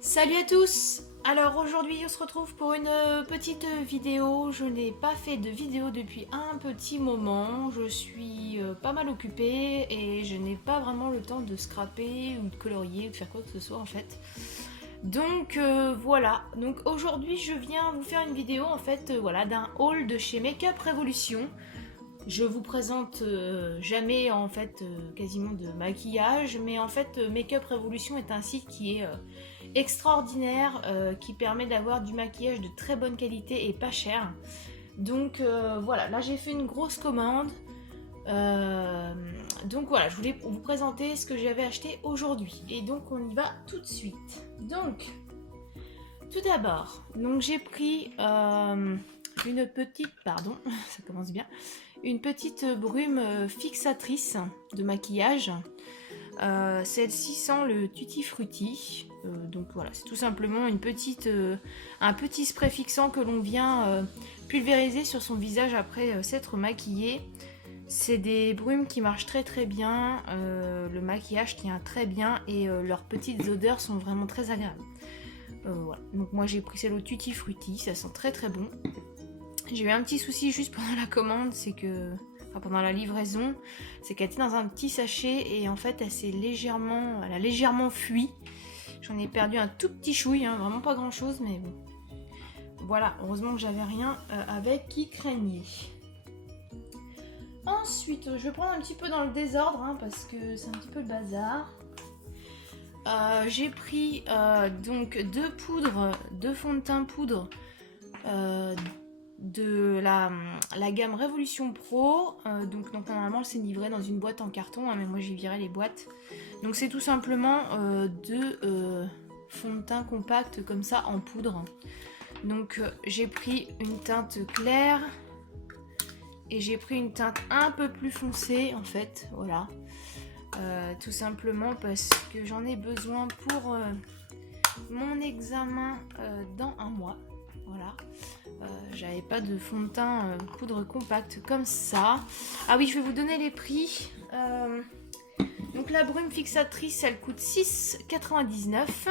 Salut à tous! Alors aujourd'hui on se retrouve pour une petite vidéo. Je n'ai pas fait de vidéo depuis un petit moment. Je suis pas mal occupée et je n'ai pas vraiment le temps de scraper ou de colorier ou de faire quoi que ce soit en fait. Donc voilà, donc aujourd'hui je viens vous faire une vidéo en fait voilà, d'un haul de chez Make-up Revolution. Je vous présente jamais en fait quasiment de maquillage, mais en fait Make-up Revolution est un site qui est extraordinaire, qui permet d'avoir du maquillage de très bonne qualité et pas cher. Donc voilà, là j'ai fait une grosse commande. Donc voilà, je voulais vous présenter ce que j'avais acheté aujourd'hui. Et donc on y va tout de suite. Donc, tout d'abord, donc j'ai pris une petite, pardon, ça commence bien, une petite brume fixatrice de maquillage. Celle-ci sent le Tutti Frutti. Donc voilà, c'est tout simplement un petit spray fixant que l'on vient pulvériser sur son visage après s'être maquillé. C'est des brumes qui marchent très très bien, le maquillage tient très bien et leurs petites odeurs sont vraiment très agréables. Voilà. Donc moi j'ai pris celle au Tutti Frutti, ça sent très très bon. J'ai eu un petit souci juste pendant la commande, c'est que... Enfin, pendant la livraison, c'est qu'elle était dans un petit sachet et en fait elle a légèrement fui. J'en ai perdu un tout petit chouille, hein, vraiment pas grand chose, mais bon. Voilà, heureusement que j'avais rien avec qui craignait. Ensuite, je vais prendre un petit peu dans le désordre, hein, parce que c'est un petit peu le bazar. J'ai pris donc deux fonds de teint poudre de la gamme Révolution Pro. Donc normalement c'est livré dans une boîte en carton, hein, mais moi j'ai viré les boîtes. Donc c'est tout simplement deux fonds de teint compacts comme ça en poudre. Donc j'ai pris une teinte claire et j'ai pris une teinte un peu plus foncée en fait, voilà. Tout simplement parce que j'en ai besoin pour mon examen dans un mois. Voilà, j'avais pas de fond de teint poudre compacte comme ça. Ah oui, je vais vous donner les prix. Donc la brume fixatrice, elle coûte 6,99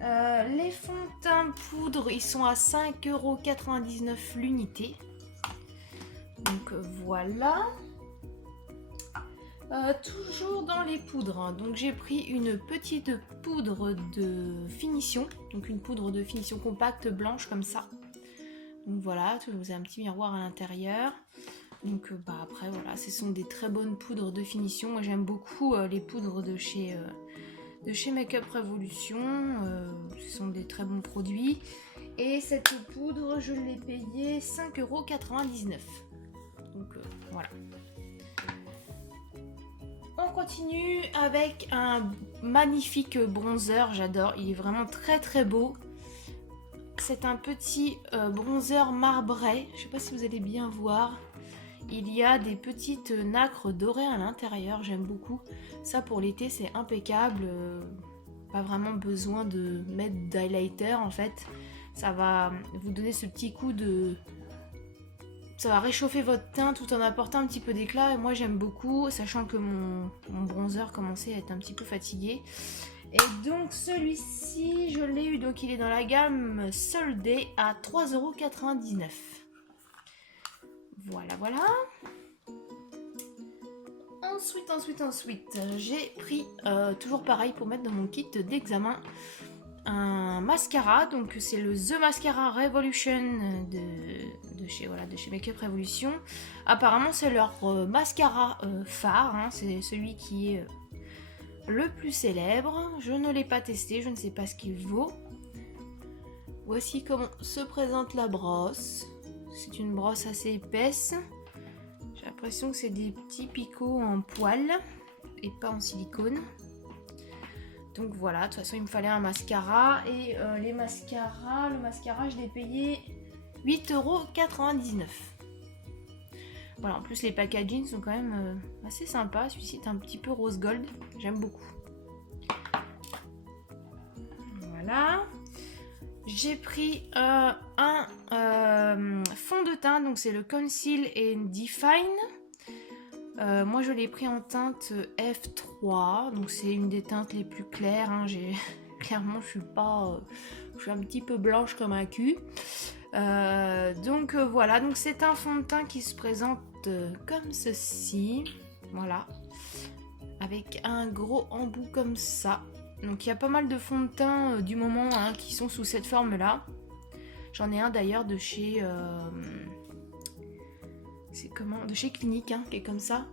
€. Les fonds de teint poudre, ils sont à 5,99 € l'unité. Donc voilà. Toujours dans les poudres, hein. Donc j'ai pris une petite poudre de finition, donc une poudre de finition compacte blanche comme ça. Donc voilà, vous avez un petit miroir à l'intérieur. Donc après voilà, ce sont des très bonnes poudres de finition. Moi j'aime beaucoup les poudres de chez Make-up Revolution. Ce sont des très bons produits. Et cette poudre, je l'ai payée 5,99 €. Donc voilà. On continue avec un magnifique bronzer, j'adore, il est vraiment très très beau. C'est un petit bronzer marbré, je sais pas si vous allez bien voir. Il y a des petites nacres dorées à l'intérieur, j'aime beaucoup. Ça pour l'été c'est impeccable, pas vraiment besoin de mettre d'highlighter en fait. Ça va vous donner ce petit coup de... Ça va réchauffer votre teint tout en apportant un petit peu d'éclat et moi j'aime beaucoup, sachant que mon bronzer commençait à être un petit peu fatigué. Et donc celui-ci, je l'ai eu, donc il est dans la gamme soldée à 3,99 €. Voilà, voilà. Ensuite, j'ai pris, toujours pareil pour mettre dans mon kit d'examen, un mascara, donc c'est le The Mascara Revolution de chez Make-up Revolution. Apparemment c'est leur mascara phare, hein, c'est celui qui est le plus célèbre. Je ne l'ai pas testé, je ne sais pas ce qu'il vaut. Voici comment se présente la brosse. C'est une brosse assez épaisse. J'ai l'impression que c'est des petits picots en poil et pas en silicone. Donc voilà, de toute façon il me fallait un mascara et le mascara je l'ai payé 8,99 €. Voilà, en plus les packaging sont quand même assez sympas. Celui-ci est un petit peu rose gold, j'aime beaucoup. Voilà. J'ai pris un fond de teint, donc c'est le Conceal and Define. Moi je l'ai pris en teinte F3, donc c'est une des teintes les plus claires. Hein. Clairement je suis un petit peu blanche comme un cul. Voilà, donc c'est un fond de teint qui se présente comme ceci. Voilà, avec un gros embout comme ça. Donc il y a pas mal de fonds de teint du moment hein, qui sont sous cette forme là. J'en ai un d'ailleurs de chez de chez Clinique hein, qui est comme ça.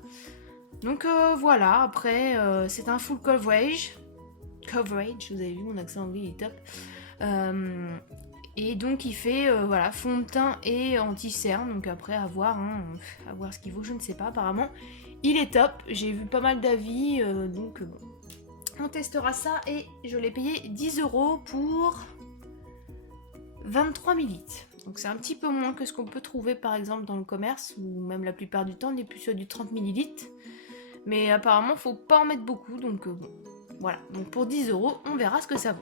Donc voilà, après c'est un full coverage, vous avez vu mon accent anglais il est top. Et donc il fait voilà, fond de teint et anti-cerne. Donc après à voir ce qu'il vaut, je ne sais pas. Apparemment il est top, j'ai vu pas mal d'avis, donc bon. On testera ça et je l'ai payé 10 € pour 23 ml. Donc c'est un petit peu moins que ce qu'on peut trouver par exemple dans le commerce, ou même la plupart du temps on est plus sur du 30 ml. Mais apparemment faut pas en mettre beaucoup, donc bon. Voilà, donc pour 10 €, on verra ce que ça vaut.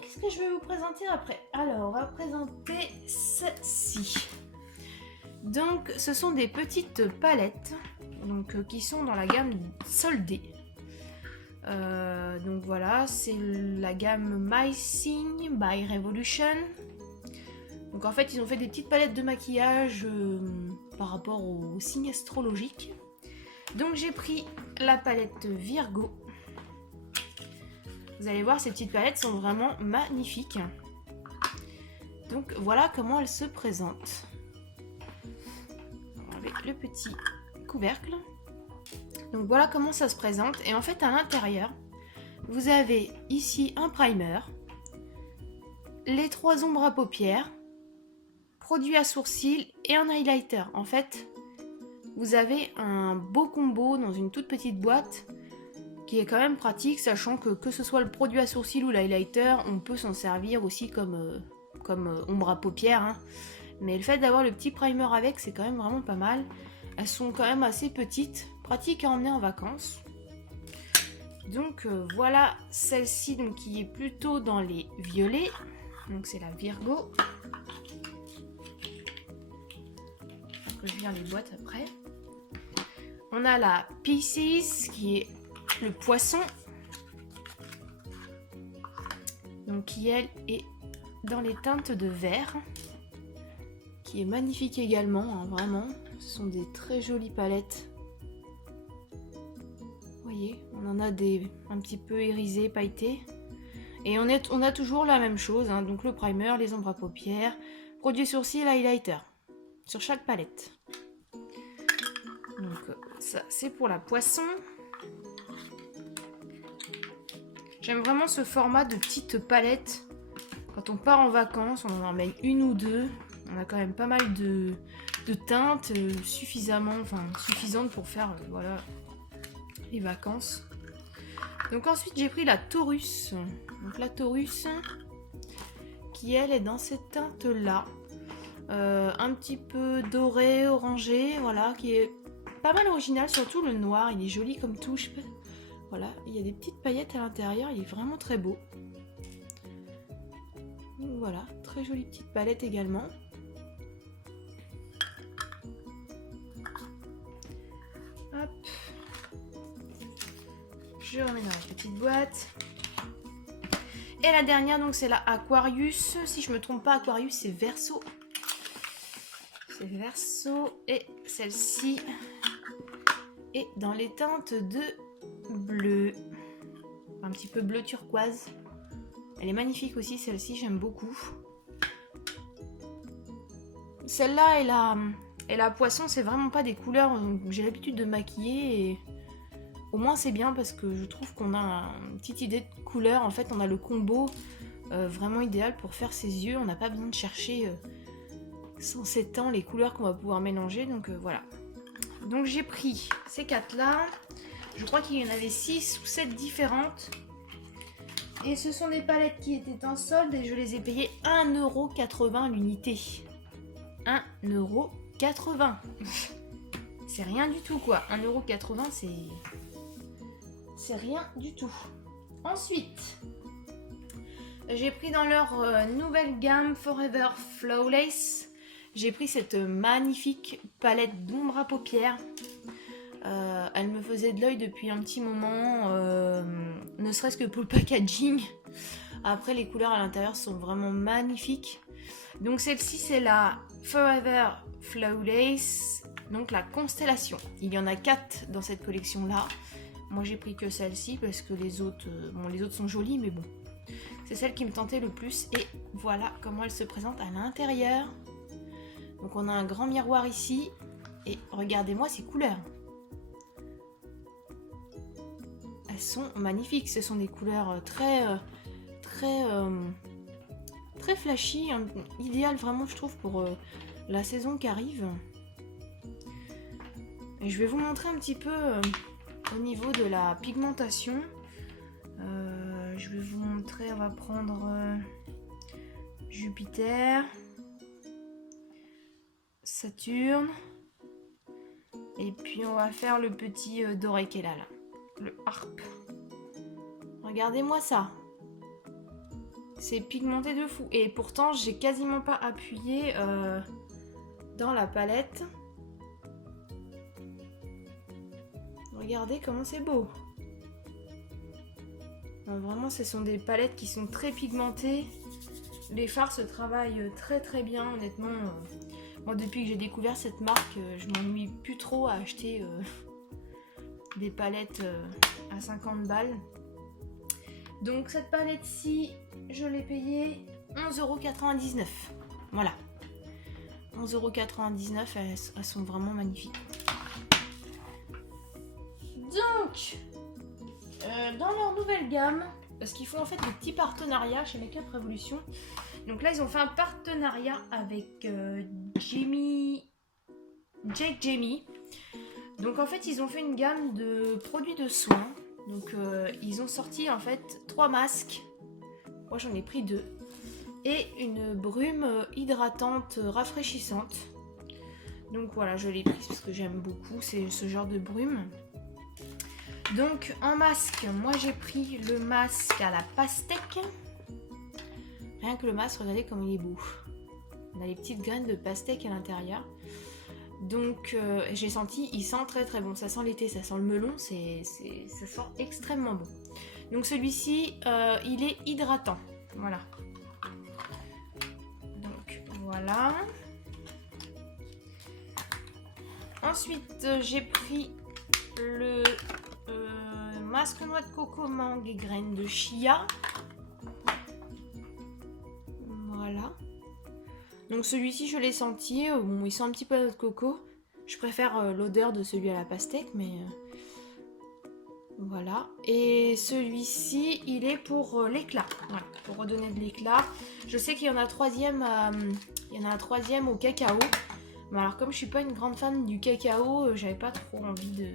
Qu'est-ce que je vais vous présenter après? Alors, on va présenter ceci. Donc ce sont des petites palettes. Donc, qui sont dans la gamme soldée. Donc voilà, c'est la gamme My Thing by Revolution. Donc en fait, ils ont fait des petites palettes de maquillage par rapport aux signes astrologiques. Donc j'ai pris la palette Virgo. Vous allez voir, ces petites palettes sont vraiment magnifiques. Donc voilà comment elles se présentent. Avec le petit couvercle. Donc voilà comment ça se présente. Et en fait à l'intérieur vous avez ici un primer, les 3 ombres à paupières, produit à sourcils et un highlighter. En fait vous avez un beau combo dans une toute petite boîte qui est quand même pratique, sachant que ce soit le produit à sourcils ou l'highlighter, on peut s'en servir aussi comme ombre à paupières hein. Mais le fait d'avoir le petit primer avec, c'est quand même vraiment pas mal. Elles sont quand même assez petites, pratiques à emmener en vacances. Donc voilà celle-ci donc, qui est plutôt dans les violets. Donc c'est la Virgo. Je vais lire les boîtes après. On a la Pisces qui est le poisson. Donc qui elle est dans les teintes de vert. Qui est magnifique également, hein, vraiment. Ce sont des très jolies palettes. Vous voyez, on en a des un petit peu irisés, pailletés. Et on a toujours la même chose, hein, donc le primer, les ombres à paupières, produit sourcils et l'highlighter. Sur chaque palette. Donc ça, c'est pour la poisson. J'aime vraiment ce format de petite palette. Quand on part en vacances, on en emmène une ou deux. On a quand même pas mal de teintes suffisantes pour faire voilà, les vacances. Donc ensuite j'ai pris la Taurus. Donc la Taurus qui elle est dans cette teinte là. Un petit peu doré, orangé, voilà, qui est pas mal original, surtout le noir, il est joli comme touche. Voilà, il y a des petites paillettes à l'intérieur, il est vraiment très beau. Donc voilà, très jolie petite palette également. Hop. Je remets dans la petite boîte. Et la dernière, donc c'est la Aquarius. Si je me trompe pas, Aquarius c'est Verseau. C'est Verseau. Et celle-ci est dans les teintes de bleu. Un petit peu bleu turquoise. Elle est magnifique aussi, celle-ci, j'aime beaucoup. Celle-là et la poisson, c'est vraiment pas des couleurs que j'ai l'habitude de maquiller. Et au moins, c'est bien parce que je trouve qu'on a une petite idée de couleur. En fait, on a le combo vraiment idéal pour faire ses yeux. On n'a pas besoin de chercher sans 7 ans les couleurs qu'on va pouvoir mélanger. Donc voilà. Donc j'ai pris ces 4-là. Je crois qu'il y en avait 6 ou 7 différentes. Et ce sont des palettes qui étaient en solde et je les ai payées 1,80 € l'unité. 1,80 €. C'est rien du tout quoi. 1,80 €, c'est rien du tout. Ensuite, J'ai pris dans leur nouvelle gamme Forever Flawless. J'ai pris cette magnifique palette d'ombre à paupières. Elle me faisait de l'œil depuis un petit moment, ne serait-ce que pour le packaging. Après, les couleurs à l'intérieur sont vraiment magnifiques. Donc celle-ci, c'est la Forever Flawless, donc la Constellation. Il y en a 4 dans cette collection-là. Moi, j'ai pris que celle-ci parce que les autres, les autres sont jolies, mais bon. C'est celle qui me tentait le plus. Et voilà comment elle se présente à l'intérieur. Donc on a un grand miroir ici. Et regardez-moi ces couleurs. Elles sont magnifiques. Ce sont des couleurs très flashy. Idéal vraiment, je trouve, pour la saison qui arrive. Et je vais vous montrer un petit peu au niveau de la pigmentation. Je vais vous montrer, on va prendre Jupiter, Saturne, et puis on va faire le petit doré qui est là, le harpe. Regardez-moi ça, c'est pigmenté de fou, et pourtant j'ai quasiment pas appuyé dans la palette. Regardez comment c'est beau. Vraiment, ce sont des palettes qui sont très pigmentées. Les fards se travaillent très très bien, honnêtement. Moi, depuis que j'ai découvert cette marque, je m'ennuie plus trop à acheter des palettes à 50 balles. Donc cette palette-ci, je l'ai payée 11,99 €. Voilà. 11,99 €, elles sont vraiment magnifiques. Donc... dans leur nouvelle gamme, parce qu'ils font en fait des petits partenariats chez Make Up Revolution. Donc là, ils ont fait un partenariat avec Jake Jamie. Donc en fait, ils ont fait une gamme de produits de soins. Donc ils ont sorti en fait 3 masques. Moi, j'en ai pris 2. Et une brume hydratante rafraîchissante. Donc voilà, je l'ai prise parce que j'aime beaucoup ce genre de brume. Donc en masque, moi j'ai pris le masque à la pastèque. Rien que le masque, regardez comme il est beau. On a les petites graines de pastèque à l'intérieur. Donc j'ai senti, il sent très très bon. Ça sent l'été, ça sent le melon, ça sent extrêmement bon. Donc celui-ci, il est hydratant. Voilà. Donc voilà. Ensuite, j'ai pris le masque noix de coco, mangue et graines de chia. Voilà. Donc celui-ci, je l'ai senti. Bon, il sent un petit peu la noix de coco. Je préfère l'odeur de celui à la pastèque, mais voilà. Et celui-ci, il est pour l'éclat. Voilà, pour redonner de l'éclat. Je sais qu'il y en a un troisième au cacao. Mais alors, comme je suis pas une grande fan du cacao, j'avais pas trop envie de...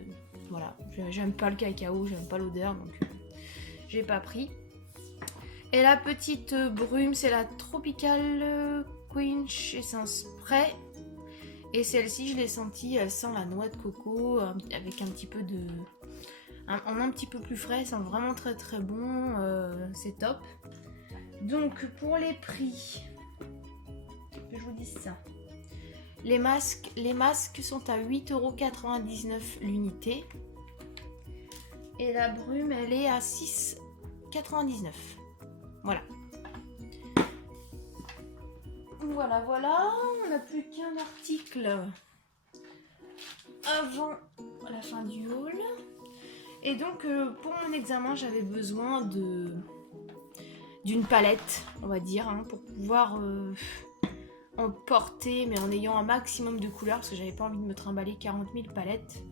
Voilà, j'aime pas le cacao, j'aime pas l'odeur, donc j'ai pas pris. Et la petite brume, c'est la Tropical Quench Essence Spray. Et celle-ci, je l'ai sentie, elle sent la noix de coco avec un petit peu de... un petit peu plus frais, ça sent vraiment très très bon, c'est top. Donc pour les prix, que je vous dise ça. Les masques sont à 8,99 € l'unité. Et la brume, elle est à 6,99 €. Voilà. Voilà. On n'a plus qu'un article avant la fin du haul. Et donc, pour mon examen, j'avais besoin d'une palette, on va dire, pour pouvoir... en porter, mais en ayant un maximum de couleurs, parce que j'avais pas envie de me trimballer 40 000 palettes.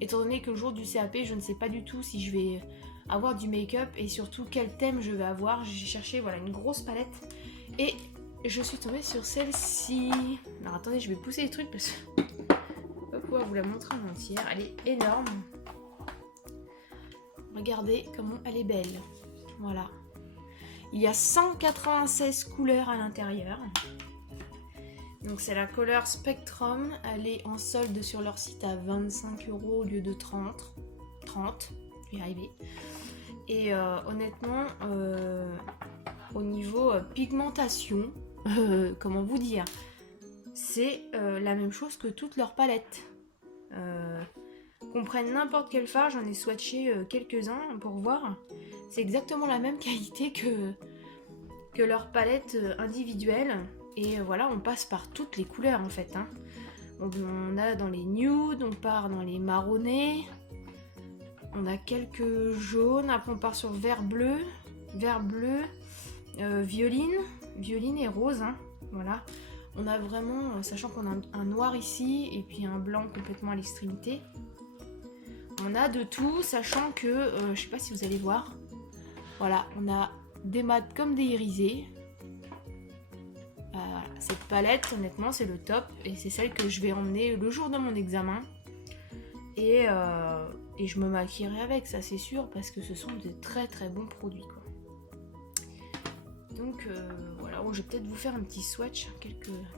Étant donné que le jour du CAP, je ne sais pas du tout si je vais avoir du make-up et surtout quel thème je vais avoir. J'ai cherché voilà, une grosse palette et je suis tombée sur celle-ci. Alors attendez, je vais pousser les trucs parce que je vais pas pouvoir vous la montrer en entière. Elle est énorme. Regardez comment elle est belle. Voilà. Il y a 196 couleurs à l'intérieur. Donc c'est la Color Spectrum, elle est en solde sur leur site à 25 € au lieu de 30, je vais y arriver. Et honnêtement, au niveau pigmentation, comment vous dire, c'est la même chose que toutes leurs palettes. Qu'on prenne n'importe quel fard, j'en ai swatché quelques-uns pour voir. C'est exactement la même qualité que leurs palettes individuelles. Et voilà, on passe par toutes les couleurs en fait. Hein. On a dans les nudes, on part dans les marronnés. On a quelques jaunes, après on part sur vert bleu, violine et rose. Hein. Voilà. On a vraiment, sachant qu'on a un noir ici et puis un blanc complètement à l'extrémité. On a de tout, sachant que, je sais pas si vous allez voir, voilà, on a des mats comme des irisés. Voilà, cette palette, honnêtement, c'est le top et c'est celle que je vais emmener le jour de mon examen. Et je me maquillerai avec, ça c'est sûr, parce que ce sont de très très bons produits, quoi. Donc voilà, je vais peut-être vous faire un petit swatch,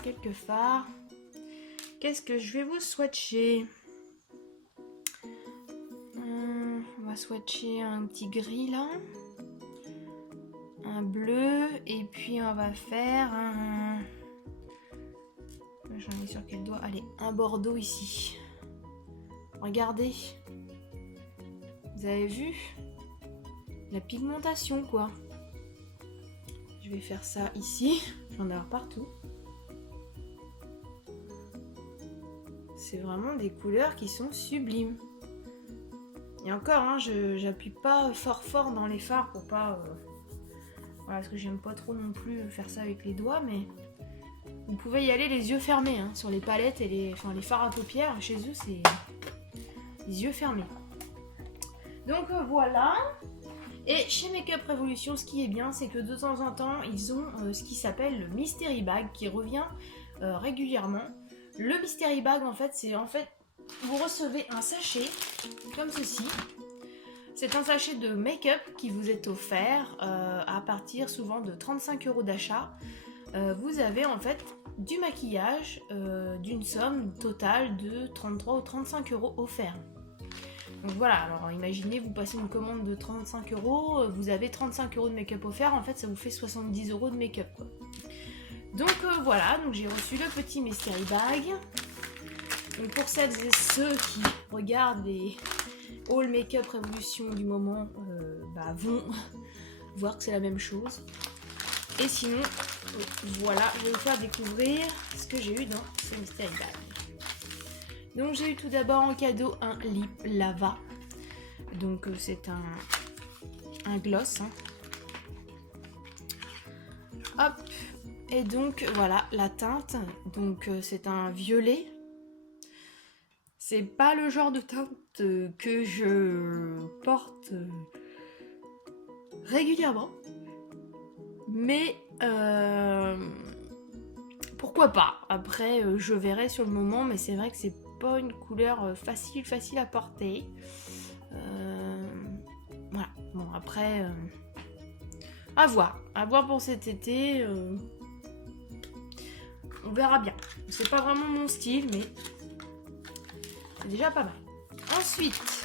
quelques fards. Qu'est-ce que je vais vous swatcher? On va swatcher un petit gris là, un bleu, et puis on va faire un... J'en ai sur quel doigt? Allez, un bordeaux ici. Regardez. Vous avez vu? La pigmentation quoi. Je vais faire ça ici. J'en ai avoir partout. C'est vraiment des couleurs qui sont sublimes. Et encore, hein, j'appuie pas fort dans les fards pour pas... voilà, parce que j'aime pas trop non plus faire ça avec les doigts, mais... Vous pouvez y aller les yeux fermés, hein, sur les palettes et les fards à paupières. Chez eux, c'est les yeux fermés. Donc voilà. Et chez Makeup Revolution, ce qui est bien, c'est que de temps en temps, ils ont ce qui s'appelle le Mystery Bag qui revient régulièrement. Le Mystery Bag, en fait, c'est vous recevez un sachet comme ceci. C'est un sachet de make-up qui vous est offert à partir souvent de 35 € d'achat. Vous avez en fait du maquillage d'une somme totale de 33 ou 35 € offerts. Donc voilà, alors imaginez, vous passez une commande de 35 €, vous avez 35 € de make-up offert, en fait ça vous fait 70 € de make-up quoi. Donc voilà, donc j'ai reçu le petit Mystery Bag. Donc pour celles et ceux qui regardent les All Makeup Revolution du moment, vont voir que c'est la même chose. Et sinon, voilà, je vais vous faire découvrir ce que j'ai eu dans ce Mystery Bag. Donc j'ai eu tout d'abord en cadeau un lip lava. Donc c'est un gloss. Hein. Hop. Et donc voilà la teinte. Donc c'est un violet. C'est pas le genre de teinte que je porte régulièrement. Mais pourquoi pas. Après je verrai sur le moment, mais c'est vrai que c'est pas une couleur facile à porter. Voilà. Bon après à voir pour cet été. On verra bien. C'est pas vraiment mon style, mais c'est déjà pas mal. Ensuite,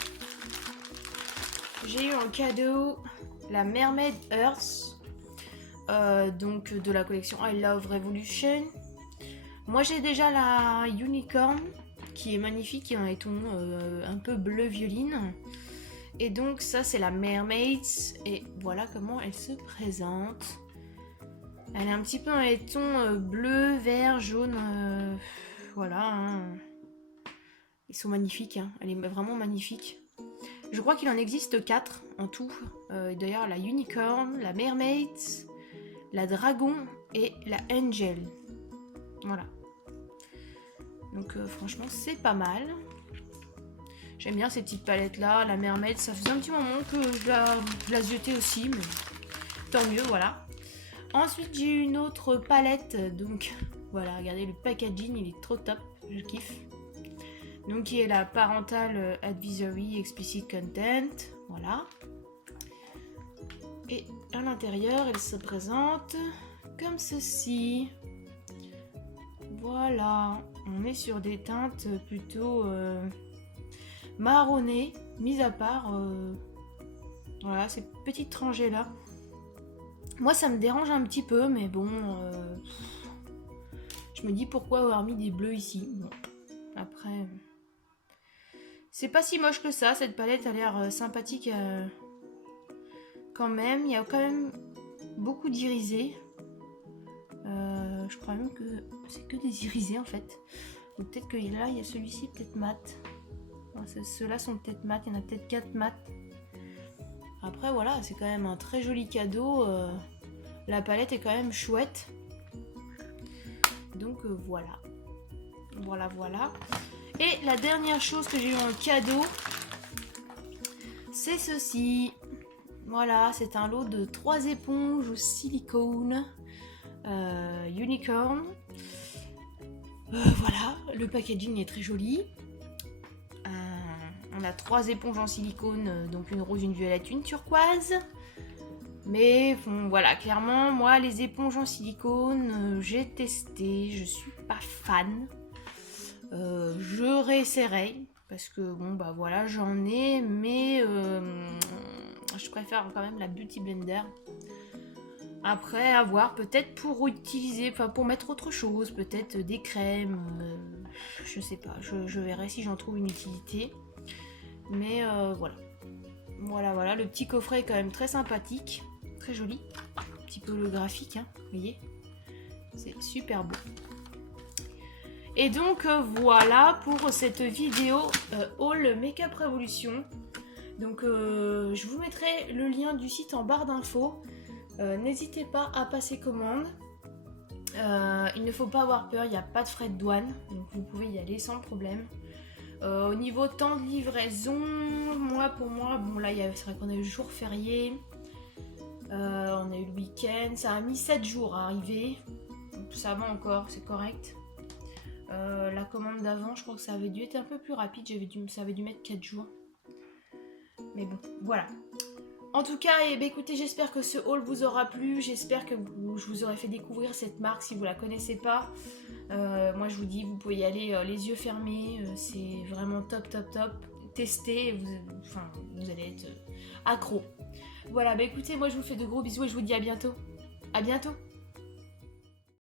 j'ai eu en cadeau la Mermaid Earth, donc de la collection I Love Revolution. Moi j'ai déjà la Unicorn qui est magnifique, qui a un ton un peu bleu violine. Et donc ça c'est la Mermaids et voilà comment elle se présente. Elle est un petit peu dans les tons bleu, vert, jaune, voilà. Hein. Ils sont magnifiques, hein. Elle est vraiment magnifique. Je crois qu'il en existe 4 en tout. D'ailleurs la Unicorn, la Mermaid, la Dragon et la Angel. Voilà. Donc franchement c'est pas mal. J'aime bien ces petites palettes là. La Mermaid, ça faisait un petit moment que je la ziotais aussi, mais tant mieux, voilà. Ensuite j'ai une autre palette, donc voilà, regardez le packaging, il est trop top, je kiffe. Donc qui est la Parental Advisory Explicit Content, voilà. Et à l'intérieur, elle se présente comme ceci. Voilà, on est sur des teintes plutôt marronnées, mis à part voilà, ces petites rangées là. Moi ça me dérange un petit peu, mais bon, je me dis pourquoi avoir mis des bleus ici. Bon, après, c'est pas si moche que ça, cette palette a l'air sympathique quand même. Il y a quand même beaucoup d'irisés. Je crois même que c'est que des irisés en fait. Ou peut-être que là, il y a celui-ci peut-être mat. Ceux-là sont peut-être mat, il y en a peut-être 4 mat. Après voilà, c'est quand même un très joli cadeau. La palette est quand même chouette. Donc voilà. Voilà. Et la dernière chose que j'ai eu en cadeau, c'est ceci. Voilà, c'est un lot de 3 éponges silicone unicorn. Voilà, le packaging est très joli. On a 3 éponges en silicone, donc une rose, une violette, une turquoise. Mais bon, voilà, clairement, moi, les éponges en silicone, j'ai testé, je suis pas fan. Je réessayerai, parce que bon, bah voilà, j'en ai, mais je préfère quand même la Beauty Blender. Après, à voir, peut-être pour utiliser, enfin pour mettre autre chose, peut-être des crèmes, je sais pas, je verrai si j'en trouve une utilité. Mais voilà, le petit coffret est quand même très sympathique, très joli, un petit peu le graphique, hein, vous voyez, c'est super beau. Et donc voilà pour cette vidéo haul Make-up Revolution. Donc je vous mettrai le lien du site en barre d'infos. N'hésitez pas à passer commande. Il ne faut pas avoir peur, il n'y a pas de frais de douane, donc vous pouvez y aller sans problème. Au niveau temps de livraison, pour moi, bon là c'est vrai qu'on a eu le jour férié, on a eu le week-end, ça a mis 7 jours à arriver, donc ça va encore, c'est correct. La commande d'avant, je crois que ça avait dû être un peu plus rapide, ça avait dû mettre 4 jours. Mais bon, voilà. En tout cas, écoutez, j'espère que ce haul vous aura plu, j'espère que je vous aurai fait découvrir cette marque si vous la connaissez pas. Moi je vous dis, vous pouvez y aller les yeux fermés, c'est vraiment top. Testez, vous allez être accro. Voilà, écoutez, moi je vous fais de gros bisous et je vous dis à bientôt. À bientôt.